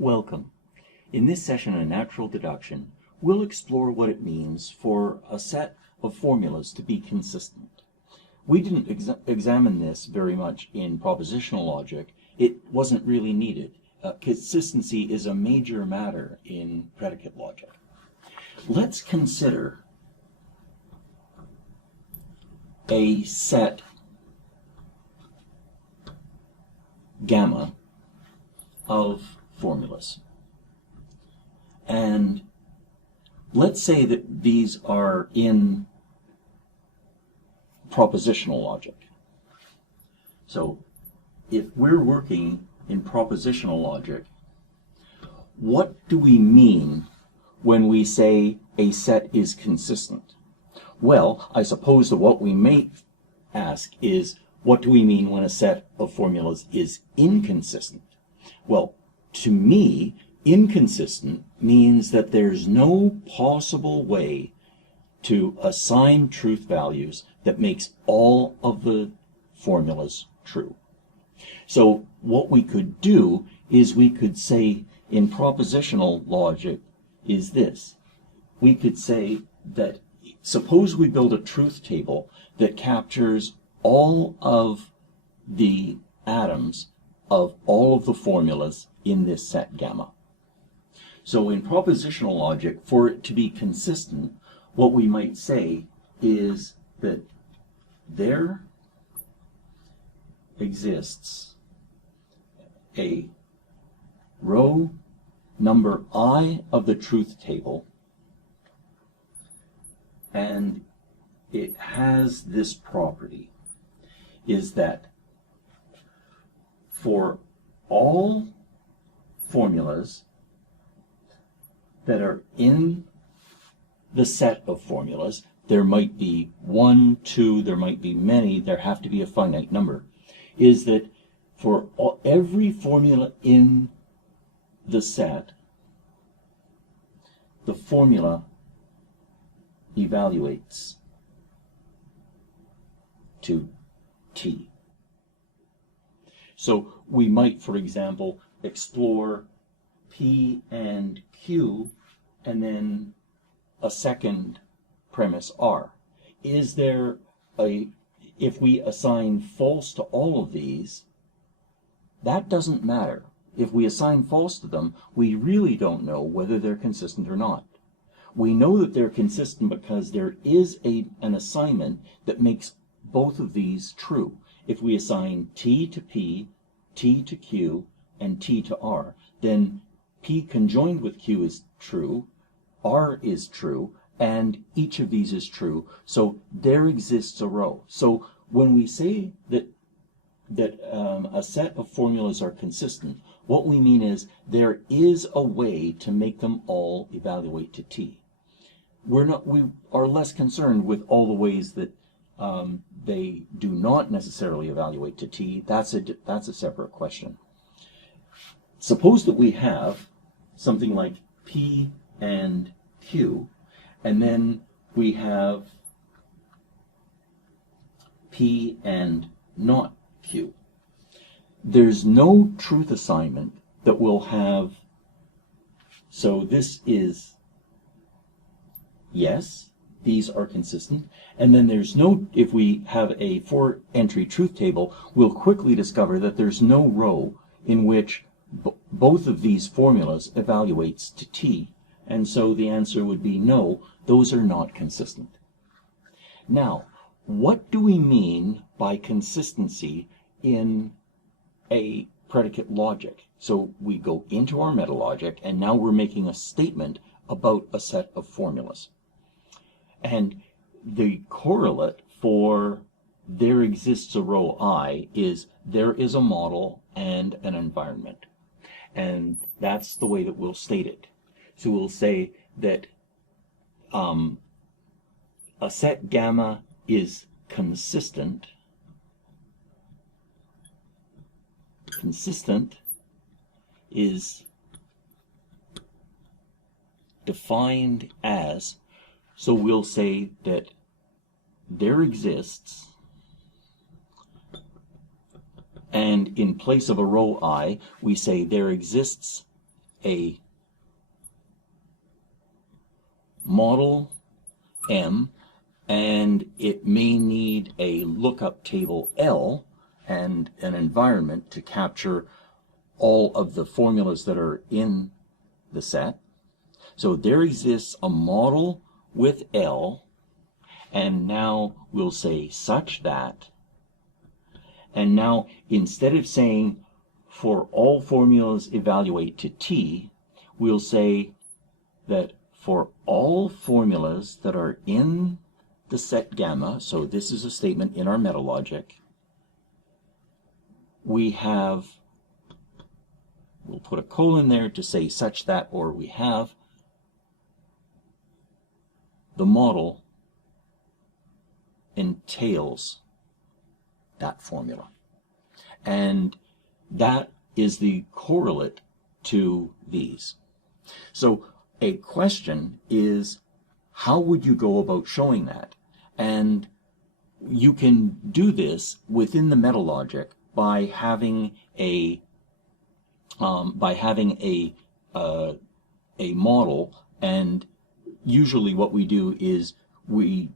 Welcome. In this session on natural deduction, we'll explore what it means for a set of formulas to be consistent. We didn't examine this very much in propositional logic. It wasn't really needed. Consistency is a major matter in predicate logic. Let's consider a set gamma of formulas. And let's say that these are in propositional logic. So if we're working in propositional logic, what do we mean when we say a set is consistent? Well, I suppose that what we may ask is, what do we mean when a set of formulas is inconsistent? Well, to me, inconsistent means that there's no possible way to assign truth values that makes all of the formulas true. So what we could do is we could say in propositional logic is this. We could say that suppose we build a truth table that captures all of the atoms of all of the formulas in this set gamma. So in propositional logic, for it to be consistent, what we might say is that there exists a row number I of the truth table, and it has this property, is that for all formulas that are in the set of formulas, there might be one, two, there might be many, there have to be a finite number, is that for every formula in the set, the formula evaluates to T. So we might, for example, explore P and Q and then a second premise R. Is there if we assign false to all of these, that doesn't matter. If we assign false to them, we really don't know whether they're consistent or not. We know that they're consistent because there is an assignment that makes both of these true. If we assign T to P, T to Q, and T to R, then P conjoined with Q is true, R is true, and each of these is true. So there exists a row. So when we say that a set of formulas are consistent, what we mean is there is a way to make them all evaluate to T. We are less concerned with all the ways that they do not necessarily evaluate to T. That's a separate question. Suppose that we have something like P and Q, and then we have P and not Q. There's no truth assignment that will have, so this is yes, these are consistent, and then there's no, if we have a 4-entry truth table, we'll quickly discover that there's no row in which both of these formulas evaluates to T, and so the answer would be no, those are not consistent. Now, what do we mean by consistency in a predicate logic? So we go into our meta-logic, and now we're making a statement about a set of formulas. And the correlate for there exists a row I is there is a model and an environment. And that's the way that we'll state it. So we'll say that a set gamma is consistent. Consistent is defined as, so we'll say that there exists, and in place of a row I, we say there exists a model M, and it may need a lookup table L and an environment to capture all of the formulas that are in the set. So there exists a model with L, and now we'll say such that, and now instead of saying for all formulas evaluate to T, we'll say that for all formulas that are in the set gamma, so this is a statement in our meta logic, we have, we'll put a colon there to say such that, or we have the model entails that formula. And that is the correlate to these. So a question is, how would you go about showing that? And you can do this within the meta logic by having a model, and usually what we do is we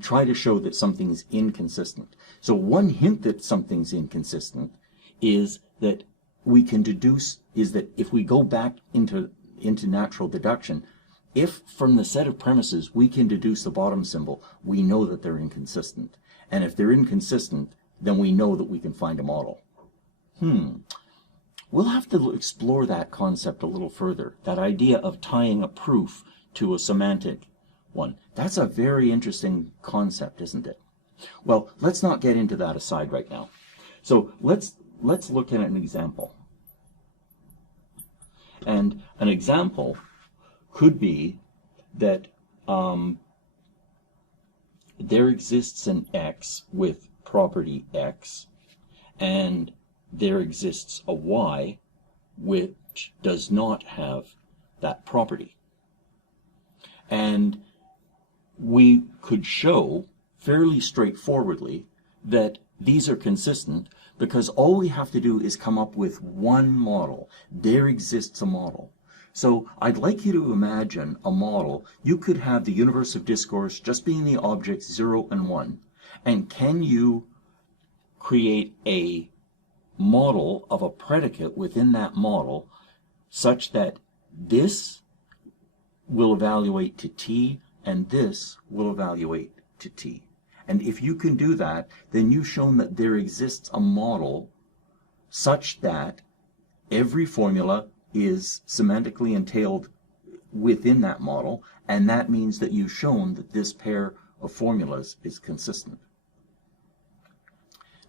try to show that something's inconsistent. So one hint that something's inconsistent is that we can deduce is that if we go back into natural deduction, if from the set of premises we can deduce the bottom symbol, we know that they're inconsistent. And if they're inconsistent, then we know that we can find a model. We'll have to explore that concept a little further, that idea of tying a proof to a semantic one. That's a very interesting concept, isn't it? Well, let's not get into that aside right now. So let's look at an example. And an example could be that there exists an X with property X, and there exists a Y which does not have that property. And we could show fairly straightforwardly that these are consistent, because all we have to do is come up with one model. There exists a model. So I'd like you to imagine a model. You could have the universe of discourse just being the objects 0 and 1. And can you create a model of a predicate within that model such that this will evaluate to T and this will evaluate to T? And if you can do that, then you've shown that there exists a model such that every formula is semantically entailed within that model, and that means that you've shown that this pair of formulas is consistent.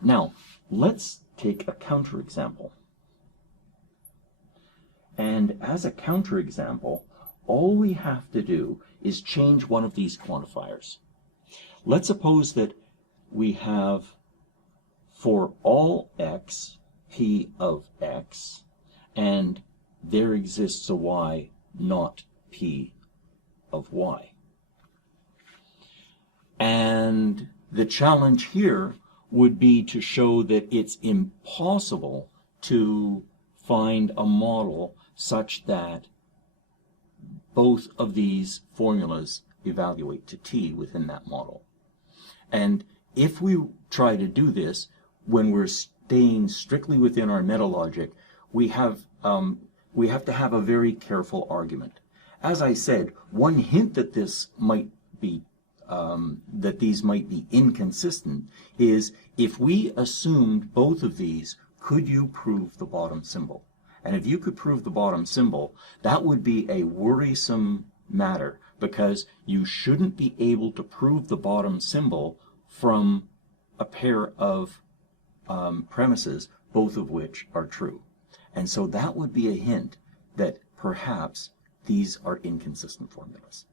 Now, let's take a counterexample. And as a counterexample, all we have to do is change one of these quantifiers. Let's suppose that we have for all x, p of x, and there exists a y not p of y. And the challenge here would be to show that it's impossible to find a model such that both of these formulas evaluate to T within that model. And if we try to do this, when we're staying strictly within our meta logic, we have to have a very careful argument. As I said, one hint that this might be that these might be inconsistent is if we assumed both of these, could you prove the bottom symbol? And if you could prove the bottom symbol, that would be a worrisome matter, because you shouldn't be able to prove the bottom symbol from a pair of premises, both of which are true. And so that would be a hint that perhaps these are inconsistent formulas.